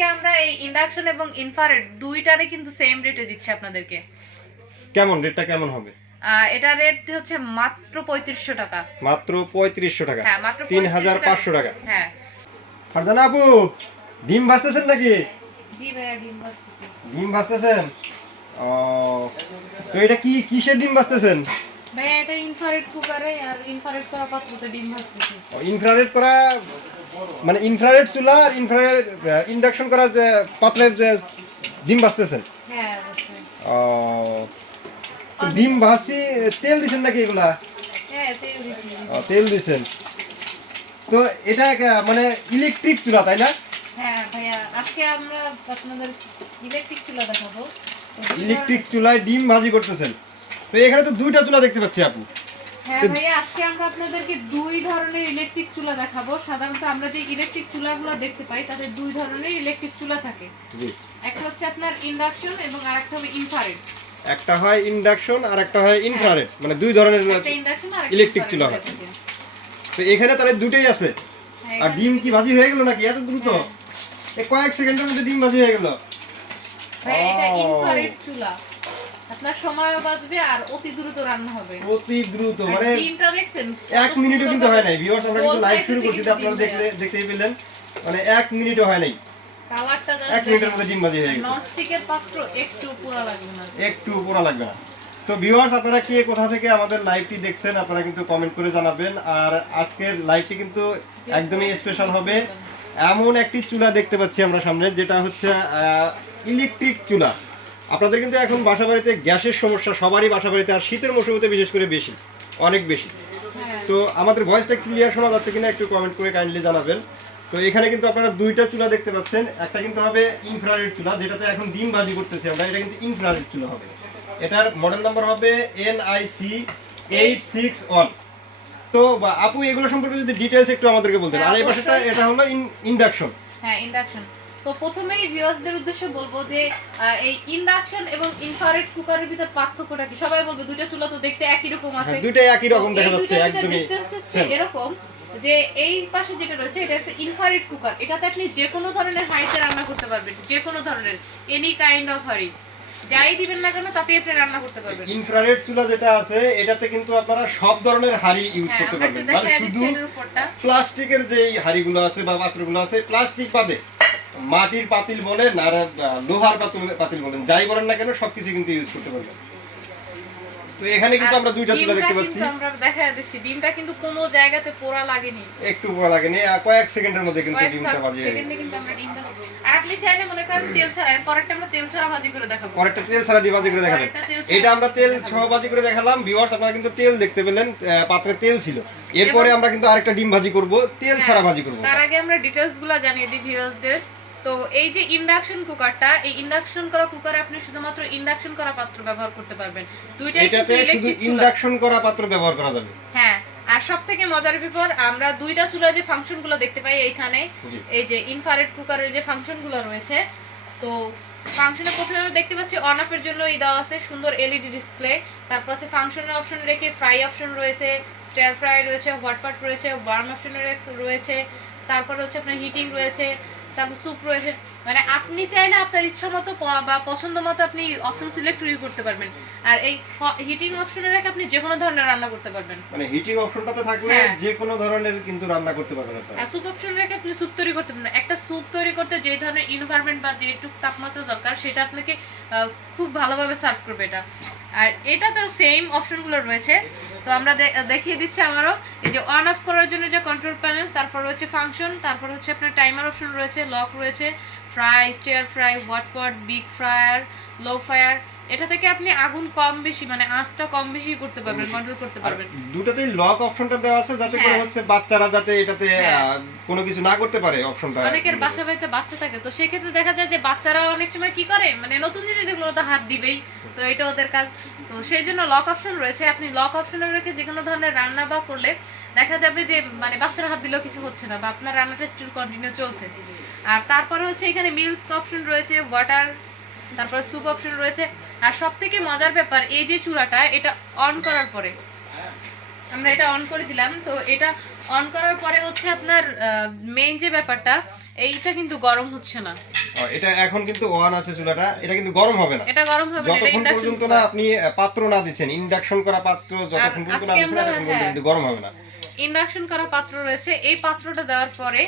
আমরা এই ইন্ডাকশন এবং ইনফ্রারেড দুইটারে কিন্তু সেম রেটে দিচ্ছি আপনাদেরকে। কেমন রেটটা কেমন হবে? এটা রেট হচ্ছে মাত্র 3500 টাকা। মাত্র 3500 টাকা? হ্যাঁ, মাত্র 3500 টাকা। হ্যাঁ। ফারজানা আপু, ডিম ভাজতেছেন নাকি? জি ভাইয়া, ডিম ভাজতেছি। ডিম ভাজতেছেন? ও, তো এটা কি কিসের ডিম ভাজতেছেন? ভাইয়া এটা ইনফ্রারেড কুকারে আর ইনফ্রারেড করা পাত্রতে ডিম ভাজতেছি। ইনফ্রারেড করা মানে ইনফ্রারেড চুলা আর ইনফ্রারেড ইন্ডাকশন করা যে পাত্রের যে ডিম ভাজতেছেন? হ্যাঁ অবশ্যই। ও, তো ডিম ভাজি তেল দিছেন নাকি এগুলা? হ্যাঁ, তেল দিছি। তেল দিছেন। তো এটা মানে ইলেকট্রিক চুলা তাই না? হ্যাঁ ভাইয়া, আজকে আমরা আপনাদের ইলেকট্রিক চুলা দেখাবো। ইলেকট্রিক চুলায় ডিম ভাজি করতেছেন। তো এখানে তো দুইটা চুলা দেখতে পাচ্ছি আপু। হ্যাঁ ভাইয়া, আজকে আমরা আপনাদেরকে দুই ধরনের ইলেকট্রিক চুলা দেখাবো। সাধারণত আমরা যে ইলেকট্রিক চুলাগুলো দেখতে পাই তাতে দুই ধরনের ইলেকট্রিক চুলা থাকে। জি। একটা হচ্ছে আপনার ইন্ডাকশন এবং আরেকটা হবে ইনফ্রারেড। একটা হয় ইন্ডাকশন আর একটা হয় ইনফ্রারেড, মানে দুই ধরনের ইলেকট্রিক চুলা হয়। তো এখানে তাহলে দুটোই আছে। আর ডিম কি ভাজি হয়ে গেল নাকি এত দ্রুত? এই কয়েক সেকেন্ডের মধ্যে ডিম ভাজি হয়ে গেল। ভাই এটা ইনফ্রারেড চুলা, আপনার সময়ও বাঁচবে আর অতি দ্রুত রান্না হবে। অতি দ্রুত মানে ডিমটা দেখছেন 1 মিনিটও কিন্তু হয় নাই। ভিউয়ার্স, আমরা কিন্তু লাইভ শুরু করছি, আপনারা দেখতেই পেলেন, মানে 1 মিনিটও হয় নাই। কালারটা 1 মিনিটের মধ্যে ডিম ভাজি হয়ে গেল। ননস্টিকের পাত্র, একটু পোড়া লাগবে না। একটু পোড়া লাগবে না। তো ভিউয়ার্স, আপনারা কে কোথা থেকে আমাদের লাইভটি দেখছেন আপনারা কিন্তু কমেন্ট করে জানাবেন। আর আজকের লাইভটি কিন্তু একদমই স্পেশাল হবে। এমন একটি চুলা দেখতে পাচ্ছি আমরা সামনে, যেটা হচ্ছে ইলেকট্রিক চুলা। আপনাদের কিন্তু এখন বাসাবাড়িতে গ্যাসের সমস্যা সবারই বাসাবাড়িতে, আর শীতের মৌসুমেতে বিশেষ করে বেশি, অনেক বেশি। তো আমাদের ভয়েসটা ক্লিয়ার শোনা যাচ্ছে কিনা একটু কমেন্ট করে কাইন্ডলি জানাবেন। তো এখানে কিন্তু আপনারা দুইটা চুলা দেখতে পাচ্ছেন। একটা কিন্তু হবে ইনফ্রারেড চুলা, যেটাতে এখন ডিম ভাজি করতেছি আমরা, এটা কিন্তু ইনফ্রারেড চুলা হবে। এটার মডেল নাম্বার হবে NIC 861। তো আপু, এগুলো সম্পর্কে যদি ডিটেইলস একটু আমাদেরকে বলতেন। আর এই পাশেটা এটা হলো ইন্ডাকশন। হ্যাঁ, ইন্ডাকশন। তো প্রথমেই ভিউয়ার্সদের উদ্দেশ্যে বলবো যে এই ইন্ডাকশন এবং ইনফ্রারেড কুকারের ভিতর পার্থক্যটা কি? সবাই বলবে দুইটা চুলা তো দেখতে একই রকম আছে। দুইটাই একই রকম দেখা যাচ্ছে, একদমই এরকম যে এই পাশে যেটা রয়েছে এটা হচ্ছে ইনফ্রারেড কুকার। এটাতে আপনি যে কোনো ধরনের হাঁড়িতে রান্না করতে পারবেন, যে কোনো ধরনের এনি কাইন্ড অফ হাঁড়ি যাই দিবেন না কেন তাতে আপনি রান্না করতে পারবেন। ইনফ্রারেড চুলা যেটা আছে এটাতে কিন্তু আপনারা সব ধরনের হাঁড়ি ইউজ করতে পারবেন, মানে শুধু প্লাস্টিকের যেই হাঁড়িগুলো আছে বা পাত্রগুলো আছে, প্লাস্টিক বাদে মাটির পাতিল বলেন আর লোহার পাতিল বলেন, যাই বলেন না কেন সবকিছু কিন্তু ইউজ করতে পারবেন। তো এখানে কিন্তু আমরা দুইটা চুলা দেখতে পাচ্ছি। আমরা দেখা যাচ্ছে ডিমটা কিন্তু কোনো জায়গাতে পোড়া লাগেনি, একটু পোড়া লাগেনি, কয়েক সেকেন্ডের মধ্যে কিন্তু ডিমটা ভাজি হয়ে গেছে। কিন্তু আমরা ডিমটা, আর আপনি চাইলে মনে করেন তেল ছাড়া, পরেরটা আমরা তেল ছাড়া ভাজি করে দেখাবো। পরেরটা তেল ছাড়া দিয়ে ভাজি করে দেখাবেন। এটা আমরা তেল সহ ভাজি করে দেখালাম। ভিউয়ার্স, আপনারা কিন্তু তেল দেখতে পেলেন, পাত্রে তেল ছিল। এরপরে আমরা কিন্তু আরেকটা ডিম ভাজি করব, তেল ছাড়া ভাজি করব। তার আগে আমরা ডিটেইলস গুলো জানিয়ে দিই ভিউয়ার্সদের। তো এই যে ইন্ডাকশন কুকারটা, এই ইন্ডাকশন করা কুকারে আপনি শুধুমাত্র ইন্ডাকশন করা পাত্র ব্যবহার করতে পারবেন। দুইটাই কিন্তু শুধু ইন্ডাকশন করা পাত্র ব্যবহার করা যাবে। হ্যাঁ, আর সবথেকে মজার ব্যাপার, আমরা দুইটা চুলার যে ফাংশনগুলো দেখতে পাই এইখানে, এই যে ইনফ্রারেড কুকারের যে ফাংশনগুলো রয়েছে, তো ফাংশনে প্রথমে আমরা দেখতে পাচ্ছি অন অফ এর জন্য দেওয়া আছে সুন্দর LED ডিসপ্লে। তারপর আছে ফাংশনের অপশন রেখে ফ্রাই অপশন রয়েছে, স্টার ফ্রাই রয়েছে, হট পট রয়েছে, ওয়ার্ম অপশন রয়েছে, তারপর হচ্ছে আপনার হিটিং রয়েছে, তারপর স্যুপ রয়েছে। মানে আপনি চাইলে আপনার ইচ্ছা মতো বা পছন্দ মতো আপনি অপশন সিলেক্ট করতে পারবেন। আর এই হিটিং অপশনে রেখে আপনি যে কোনো ধরনের রান্না করতে পারবেন, মানে হিটিং অপশনটাতে থাকলে যে কোনো ধরনের কিন্তু রান্না করতে পারবেন আপনারা। আর স্যুপ অপশনে রেখে আপনি স্যুপ তৈরি করতে পারবেন। একটা স্যুপ তৈরি করতে যে ধরনের এনভায়রনমেন্ট বা যেটুকু তাপমাত্রা দরকার সেটা আপনাকে খুব ভালোভাবে সার্ভ করবে এটা। আর এটাতেও সেম অপশনগুলো রয়েছে। তো আমরা দেখিয়ে দিচ্ছি আমারও। এই যে অন অফ করার জন্য যে কন্ট্রোল প্যানেল, তারপর রয়েছে ফাংশন, তারপর হচ্ছে আপনার টাইমার অপশন রয়েছে, লক রয়েছে, fry, stir fry, hot pot, big fryer, low fire. এটা থেকে আপনি আগুন কম বেশি, মানে আঁচটা কম বেশি করতে পারবেন, কন্ট্রোল করতে পারবেন। দুটোতেই লক অপশনটা দেওয়া আছে, যাতে করে হচ্ছে বাচ্চারা যাতে এটাতে কোনো কিছু না করতে পারে অপশনটা। অনেকের বাসা বাড়িতে বাচ্চা থাকে, তো সেই ক্ষেত্রে দেখা যায় যে বাচ্চারা অনেক সময় কি করে, মানে নতুন জিনিস দেখলে তো হাত দিবেই, তো এটা ওদের কাজ। তো সেই জন্য লক অপশন রয়েছে। আপনি লক অপশনে রেখে যে কোনো ধরনের রান্না বা করলে দেখা যাবে যে মানে বাচ্চারা হাত দিলেও কিছু হচ্ছে না, বা আপনার রান্নাটা স্টিল কন্টিনিউ চলছে। আর তারপরে হচ্ছে এখানে মিল্ক অপশন রয়েছে, ওয়াটার, তারপর স্যুপ অপশন রয়েছে। আর সব থেকে মজার ব্যাপার, এই যে চুলাটা এটা অন করার পরে আমরা এটা অন করে দিলাম। তো এটা অন করার পরে হচ্ছে আপনার মেইন যে ব্যাপারটা, এইটা কিন্তু গরম হচ্ছে না। এটা এখন কিন্তু অন আছে চুলাটা, এটা কিন্তু গরম হবে না। এটা গরম হবে না, এটা যতক্ষণ ইন্ডাকশন পর্যন্ত না আপনি পাত্র না দিবেন, ইন্ডাকশন করা পাত্র যতক্ষণ পর্যন্ত না দিবেন ততক্ষণ পর্যন্ত কিন্তু গরম হবে না। ইন্ডাকশন করা পাত্র রয়েছে, এই পাত্রটা দেওয়ার পরে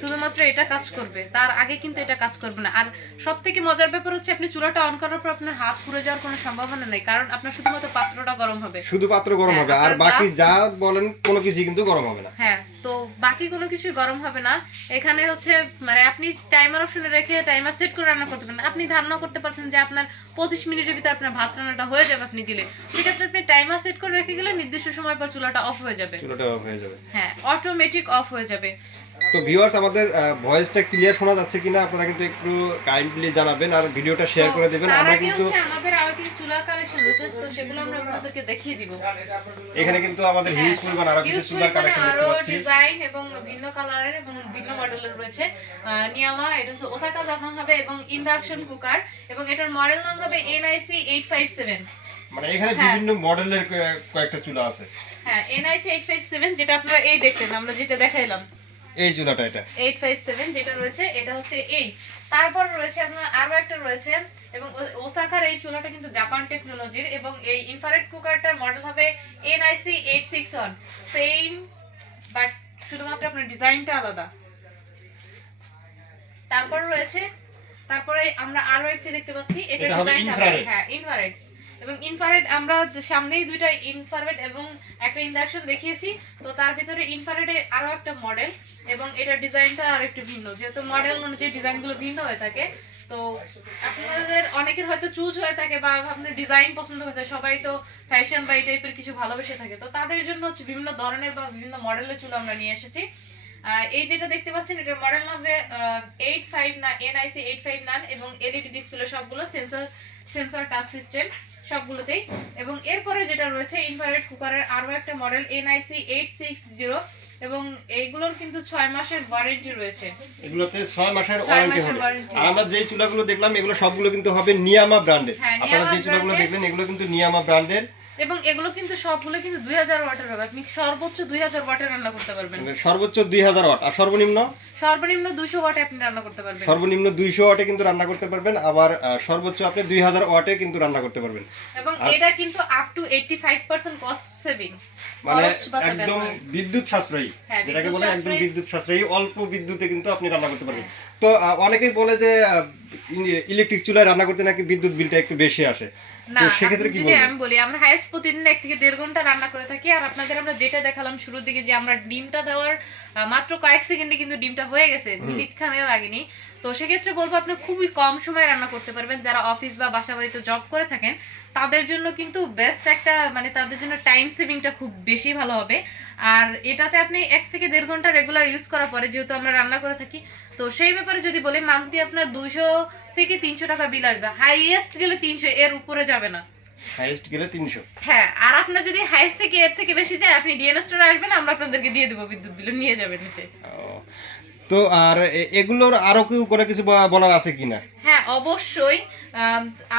শুধুমাত্র এটা কাজ করবে, তার আগে কিন্তু এটা কাজ করবে না। আর সবথেকে মজার ব্যাপার হচ্ছে আপনি চুলাটা অন করার পর আপনার হাত পুড়ে যাওয়ার কোনো সম্ভাবনা নেই, কারণ আপনার শুধুমাত্র পাত্রটা গরম হবে, শুধু পাত্র গরম হবে, আর বাকি যা বলেন কোনো কিছু কিন্তু গরম হবে না। হ্যাঁ, তো বাকি কোনো কিছু গরম হবে না। এখানে হচ্ছে মানে আপনি টাইমার অপশনে রেখে টাইমার সেট করে রান্না করতে পারেন। আপনি ধারণা করতে পারছেন যে আপনার 25 মিনিটের ভিতরে আপনার ভাত রান্নাটা হয়ে যাবে আপনি দিলে, সেক্ষেত্রে আপনি টাইমার সেট করে রেখে গেলে নির্দিষ্ট সময় পর চুলাটা অফ হয়ে যাবে, চুলাটা অফ হয়ে যাবে, হ্যাঁ, অটোমেটিক অফ হয়ে যাবে। তো ভিউয়ার্স, আমাদের ভয়েসটা ক্লিয়ার শোনা যাচ্ছে কিনা আপনারা কিন্তু একটু কাইন্ডলি জানাবেন আর ভিডিওটা শেয়ার করে দিবেন। আমরা কিন্তু আমাদের আরো কিছু চুলার কালেকশন রয়েছে, তো সেগুলো আমরা আপনাদেরকে দেখিয়ে দিব। এখানে কিন্তু আমাদের হিউজ পরিমাণ আরো কিছু চুলার কালেকশন দেখতে পাচ্ছি, ডিজাইন এবং ভিন্ন কালারের এবং ভিন্ন মডেলের রয়েছে। নিয়ামা, এটা হচ্ছে ওসাকা জাপান হবে এবং ইন্ডাকশন কুকার, এবং এটার মডেল নাম হবে NIC 857। মানে এখানে বিভিন্ন মডেলের কয়েকটা চুলা আছে। হ্যাঁ, NIC 857, যেটা আপনারা এই দেখলেন, আমরা যেটা দেখাইলাম এই চুলাটা, এটা 857 যেটা রয়েছে, এটা হচ্ছে এই। তারপর রয়েছে আপনার আরো একটা রয়েছে, এবং ওসাকার এই চুলাটা কিন্তু জাপান টেকনোলজির, এবং এই ইনফ্রারেড কুকারটার মডেল হবে NIC 861, সেম বাট শুধুমাত্র আপনার ডিজাইনটা আলাদা। তারপর রয়েছে, তারপরে আমরা আরো একটি দেখতে পাচ্ছি, এটা ডিজাইনটা আলাদা, হ্যাঁ ইনফ্রারেড। এবং ইনফ্রারেড আমরা সামনেই দুইটা ইনফ্রারেড এবং একটা ইন্ডাকশন দেখিয়েছি, তো তার ভিতরে ইনফ্রারেডের আরো একটা মডেল, এবং এটার ডিজাইনটা আর একটু ভিন্ন, যেহেতু মডেল অনুযায়ী ডিজাইনগুলো ভিন্ন হয়ে থাকে। তো আপনাদের অনেকের হয়তো চুজ হয়ে থাকে বা আপনার ডিজাইন পছন্দ হয়ে থাকে, সবাই তো ফ্যাশন বা এই টাইপের কিছু ভালোবেসে থাকে, তো তাদের জন্য হচ্ছে বিভিন্ন ধরনের বা বিভিন্ন মডেলের চুল আমরা নিয়ে এসেছি। এই যেটা দেখতে পাচ্ছেন, এটার মডেল হবে 859 NIC 859, এবং LED ডিসপ্লে, সবগুলো সেন্সর টাচ সিস্টেম সবগুলোতেই। এবং এরপরে যেটা রয়েছে ইনফ্রারেড কুকারের আরো একটা মডেল NIC 860, এবং এইগুলোর কিন্তু 6 মাসের ওয়ারেন্টি রয়েছে, এগুলোতে 6 মাসের ওয়ারেন্টি হবে। আর আমরা যে চুলাগুলো দেখলাম এগুলো সবগুলো কিন্তু হবে নিয়ামা ব্র্যান্ডের। আপনারা যে চুলাগুলো দেখলেন এগুলো কিন্তু নিয়ামা ব্র্যান্ডের, এবং এগুলো কিন্তু সবগুলো কিন্তু 2000 ওয়াটের হবে। আপনি সর্বোচ্চ 2000 ওয়াটে রান্না করতে পারবেন, সর্বোচ্চ 2000 ওয়াট, আর সর্বনিম্ন 200 ওয়াটে আপনি রান্না করতে পারবেন। সর্বনিম্ন 200 ওয়াটে কিন্তু রান্না করতে পারবেন, আবার সর্বোচ্চ আপনি 2000 ওয়াটে কিন্তু রান্না করতে পারবেন। এবং এটা কিন্তু আপ টু 85% কস্ট সেভিং, মানে একদম বিদ্যুৎ সাশ্রয়ী, যেটাকে বলে একদম বিদ্যুৎ সাশ্রয়ী, অল্প বিদ্যুতে কিন্তু আপনি রান্না করতে পারবেন। তো অনেকেই বলে যে ইলেকট্রিক চুলায় রান্না করতে নাকি বিদ্যুৎ বিলটা একটু বেশি আসে, না, সেক্ষেত্রে কি বলবো, আমি বলি আমরা হাইয়েস্ট প্রতিদিন 1 থেকে 1.5 ঘন্টা রান্না করে থাকি। আর আপনাদের আমরা যেটা দেখালাম শুরুর দিকে, যে আমরা ডিমটা দেওয়ার মাত্র কয়েক সেকেন্ডে কিন্তু ডিমটা হয়ে গেছে, মিনিট খানেও লাগেনি। তো সেক্ষেত্রে বলবো আপনি খুবই কম সময়ে রান্না করতে পারবেন। যারা অফিস বা বাসা বাড়িতে জব করে থাকেন তাদের জন্য কিন্তু বেস্ট একটা, মানে তাদের জন্য টাইম সেভিংটা খুব বেশি ভালো হবে। আর এটাতে আপনি 1 থেকে 1.5 ঘন্টা রেগুলার ইউজ করার পরে, যেহেতু আমরা রান্না করে থাকি, তো সেই ব্যাপারে যদি বলি মান্থলি আপনার 200 থেকে 300 টাকা বিল আসবে, হাইয়েস্ট গেলে 300, এর উপরে যাবে না, হাইয়েস্ট গেলে 300। হ্যাঁ, আর আপনার যদি হাইয়েস্ট থেকে এর থেকে বেশি যায়, আপনি ডিএনএস স্টোরে আসবেন, আমরা আপনাদেরকে দিয়ে দেব, বিদ্যুৎ বিল নিয়ে যাবেন নিচে। তো আর এগুলোর আরো কেউ কোনো কিছু বলার আছে কিনা? হ্যাঁ, অবশ্যই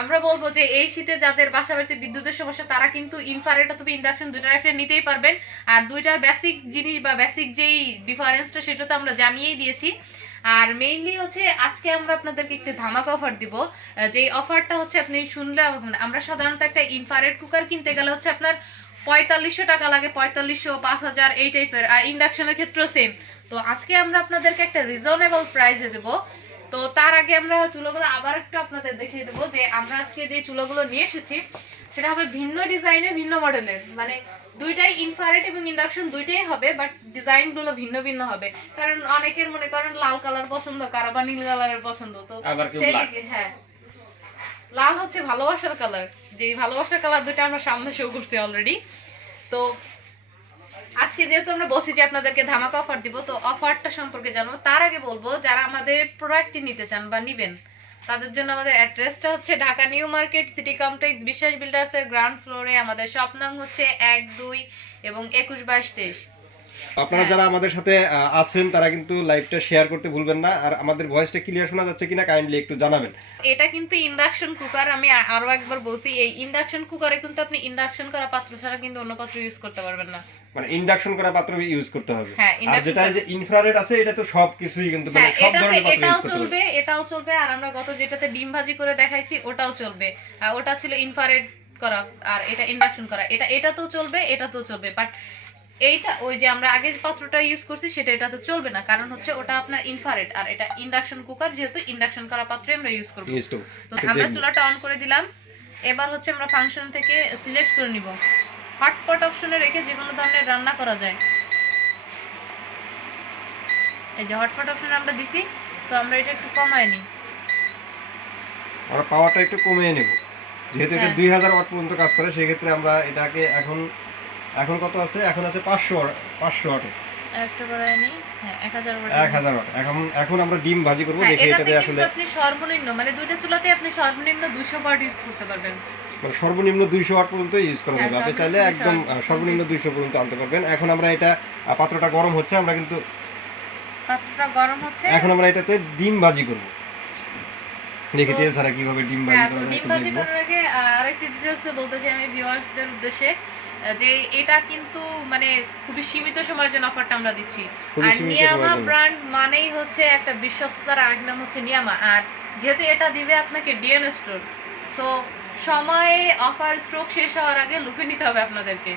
আমরা বলবো যে এই শীতে যাদের বাসা বাড়িতে বিদ্যুতের সমস্যা, তারা কিন্তু ইনফ্রারেড অথবা ইন্ডাকশন দুইটার একটা নিতেই পারবেন। আর দুইটার বেসিক জিনিস বা বেসিক যেই ডিফারেন্সটা, সেটা তো আমরা জানিয়েই দিয়েছি। আর মেইনলি হচ্ছে আজকে আমরা আপনাদেরকে একটু ধামাকা অফার দিব, যে অফারটা হচ্ছে আপনি শুনলে, আমরা সাধারণত একটা ইনফ্রারেড কুকার কিনতে গেলে হচ্ছে আপনার 4500 টাকা লাগে, 4500, 5000 এই টাইপের। আর ইন্ডাকশনের ক্ষেত্রেও সেম। তো আজকে আমরা আপনাদেরকে একটা রিজনেবল প্রাইসে দেব। তো তার আগে আমরা চুলাগুলো আবার একটু আপনাদের দেখিয়ে দেবো, যে আমরা আজকে যে চুলাগুলো নিয়ে এসেছি সেটা হবে ভিন্ন ডিজাইনের, ভিন্ন মডেলের, মানে দুইটাই ইনফ্রারেড এবং ইন্ডাকশন দুইটাই হবে, বাট ডিজাইন গুলো ভিন্ন ভিন্ন হবে। কারণ অনেকের মনে করেন লাল কালার পছন্দ, কারো বা নীল কালারের পছন্দ, তো সেই দিকে হ্যাঁ, লাল হচ্ছে ভালোবাসার কালার, যে ভালোবাসার কালার দুটো আমরা সামনে শো করছি অলরেডি। তো আজকে যেহেতু আমরা বলছি যে আপনাদেরকে ধামাকা অফার দিব, তো অফারটা সম্পর্কে জানবো। তার আগে বলবো, যারা আমাদের প্রোডাক্টটি নিতে চান বা নিবেন, তাদের জন্য আমাদের অ্যাড্রেসটা হচ্ছে Dhaka new market city complex বিশ্বাস বিল্ডার্সের গ্রাউন্ড ফ্লোরে। আমাদের শপ নং হচ্ছে 1, 2 এবং 21, 22, 23। আপনারা যারা আমাদের সাথে আছেন তারা কিন্তু লাইভটা শেয়ার করতে ভুলবেন না। আর আমাদের ভয়েসটা ক্লিয়ার শোনা যাচ্ছে কিনা কাইন্ডলি একটু জানাবেন। এটা কিন্তু ইন্ডাকশন কুকার, আমি আরো একবার বলছি, এই ইন্ডাকশন কুকারে কিন্তু আপনি ইন্ডাকশন করা পাত্র ছাড়া কিন্তু অন্য পাত্র ইউজ করতে পারবেন না। মানে ইন্ডাকশন করা পাত্র ইউজ করতে হবে। হ্যাঁ, আর যেটা যে ইনফ্রারেড আছে এটা তো সবকিছুই কিন্তু মানে সব ধরনের পাত্র ইউজ করতে হবে। এটাও চলবে, আর আমরা গত যেটাতে ডিম ভাজি করে দেখাইছি ওটাও চলবে। আর ওটা ছিল ইনফ্রারেড করা, আর এটা ইন্ডাকশন করা। এটা তো চলবে, এটা তো চলবে, বাট এইটা ওই যে আমরা আগে যে পাত্রটা ইউজ করছি সেটা এটা তো চলবে না, কারণ হচ্ছে ওটা আপনার ইনফ্রারেড, আর এটা ইন্ডাকশন কুকার, যেহেতু ইন্ডাকশন করা পাত্রে আমরা ইউজ করব। তো আমরা চুলাটা অন করে দিলাম। এবার হচ্ছে আমরা ফাংশন থেকে সিলেক্ট করে নিব, হটপট অপশনে রেখে যে কোনো ধরনের রান্না করা যায়। এই যে হটপট অপশনে আমরা দিছি, তো আমরা এটা একটু কমায় নিই, আমরা পাওয়ারটা একটু কমিয়ে নেব, যেহেতু এটা 2000 ওয়াট পর্যন্ত কাজ করে। সেই ক্ষেত্রে আমরা এটাকে এখন কত আছে, এখন আছে 500 ওয়াটে, একটা বাড়ায় নিই। হ্যাঁ, 1000 ওয়াট। 1000 ওয়াট। এখন আমরা ডিম ভাজি করব, দেখি এটাতে আসলে আপনি সর্বনিম্ন মানে দুইটা চুলাতে আপনি সর্বনিম্ন 200 ওয়াট ইউজ করতে পারবেন, মানে সর্বনিম্ন 200 ওয়াট পর্যন্ত ইউজ করা যাবে। আপনি চাইলে একদম সর্বনিম্ন 200 পর্যন্ত আনতে পারবেন। এখন আমরা এটা পাত্রটা গরম হচ্ছে, আমরা কিন্তু পাত্রটা গরম হচ্ছে, এখন আমরা এটাতে ডিম ভাজি করব। দেখি তেল ছাড়া কিভাবে ডিম ভাজি করা যায় ডিম ভাজি করার আগে আরেকটা ডিটেইলস বলতে চাই আমি ভিউয়ার্সদের উদ্দেশ্যে, যে এটা কিন্তু মানে খুবই সীমিত সময়ের জন্য অফারটা আমরা দিচ্ছি। আর নিয়ামা ব্র্যান্ড মানেই হচ্ছে একটা বিশ্বস্ততার আরেক নাম হচ্ছে নিয়ামা, আর যেহেতু এটা দিবে আপনাকে ডিএন স্টোর, সো সময়ে অফার স্টক শেষ হওয়ার আগে লুফে নিতে হবে আপনাদেরকে।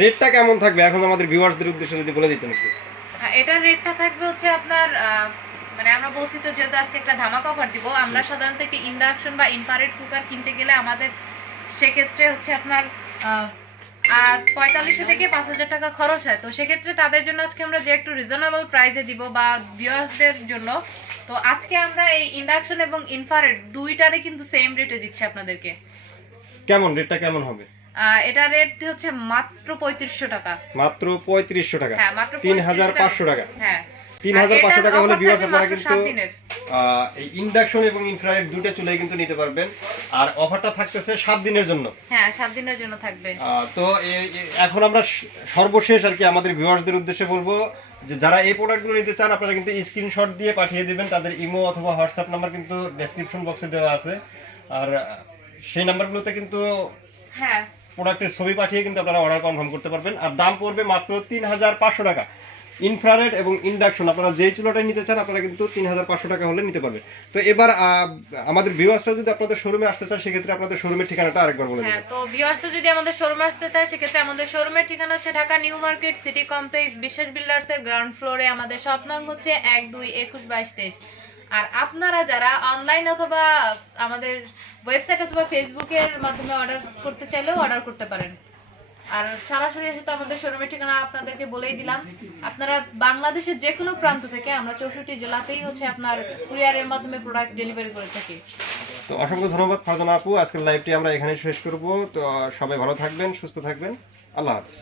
রেটটা কেমন থাকবে এখন আমাদের ভিউয়ার্সদের উদ্দেশ্যে যদি বলে দিতেন একটু। এটার রেটটা থাকবে হচ্ছে আপনার মানে আমরা বলছি তো যেহেতু আজকে একটা ধামাকা অফার দিব, আমরা সাধারণত একটা ইন্ডাকশন বা ইনফ্রারেড কুকার কিনতে গেলে আমাদের সেক্ষেত্রে হচ্ছে আপনার 4500 থেকে 5000 টাকা খরচ হয়। তো সেক্ষেত্রে তাদের জন্য আজকে আমরা যে একটু রিজনেবল প্রাইসে দিব বা ভিউয়ার্সদের জন্য, তো আজকে আমরা এই ইন্ডাকশন এবং ইনফ্রারেড দুইটারে কিন্তু সেম রেটে দিচ্ছি আপনাদেরকে। কেমন রেটটা কেমন হবে? এটা রেট হচ্ছে মাত্র 3500 টাকা। মাত্র 3500 টাকা? হ্যাঁ, মাত্র 3500 টাকা। হ্যাঁ, 3500 টাকা হলে ভিউয়ার্স আপনারা কিন্তু এই ইন্ডাকশন এবং ইনফ্রারেড দুটো চুলাই কিন্তু নিতে পারবেন। আর অফারটা থাকতেছে 7 দিনের জন্য। হ্যাঁ, 7 দিনের জন্য থাকবে। তো এখন আমরা সর্বশেষ আর কি আমাদের ভিউয়ার্সদের উদ্দেশ্যে বলবো যে যারা এই প্রোডাক্টগুলো নিতে চান আপনারা কিন্তু স্ক্রিনশট দিয়ে পাঠিয়ে দিবেন। তাদের ইমো অথবা হোয়াটসঅ্যাপ নাম্বার কিন্তু ডেসক্রিপশন বক্সে দেওয়া আছে, আর সেই নাম্বারগুলোতে কিন্তু হ্যাঁ প্রোডাক্টের ছবি পাঠিয়ে কিন্তু আপনারা অর্ডার কনফার্ম করতে পারবেন। আর দাম পড়বে মাত্র 3500 টাকা। ইনফ্রারেড এবং ইন্ডাকশন আপনারা যেই চুলাটাই নিতে চান আপনারা কিন্তু 3500 টাকা হলে নিতে পারবেন। তো এবার আমাদের ভিউয়ার্সরা যদি আপনাদের শোরুমে আসতে চায় সেক্ষেত্রে আপনাদের শোরুমের ঠিকানাটা আরেকবার বলে দিন। হ্যাঁ, তো ভিউয়ার্সরা যদি আমাদের শোরুমে আসতে চায় সেক্ষেত্রে আমাদের শোরুমের ঠিকানা হচ্ছে Dhaka new market city complex বিশ্বাস বিল্ডার্সের গ্রাউন্ড ফ্লোরে। আমাদের শপ নং হচ্ছে 1 2 21 22 23। আর আপনারা যারা অনলাইন অথবা আমাদের ওয়েবসাইট অথবা ফেসবুকের মাধ্যমে অর্ডার করতে চাইলেও অর্ডার করতে পারেন। আর সরাসরি এসে তো আমাদের শোরুমের ঠিকানা আপনাদেরকে বলেই দিলাম। আপনারা বাংলাদেশের যে কোনো প্রান্ত থেকে, আমরা 64 জেলাতেই হচ্ছে আপনার কুরিয়ারের মাধ্যমে প্রোডাক্ট ডেলিভারি করে থাকি। তো অসংখ্য ধন্যবাদ ফারজানা আপু, আজকের লাইভটি আমরা এখানে শেষ করব। তো সবাই ভালো থাকবেন, সুস্থ থাকবেন, আল্লাহ হাফেজ।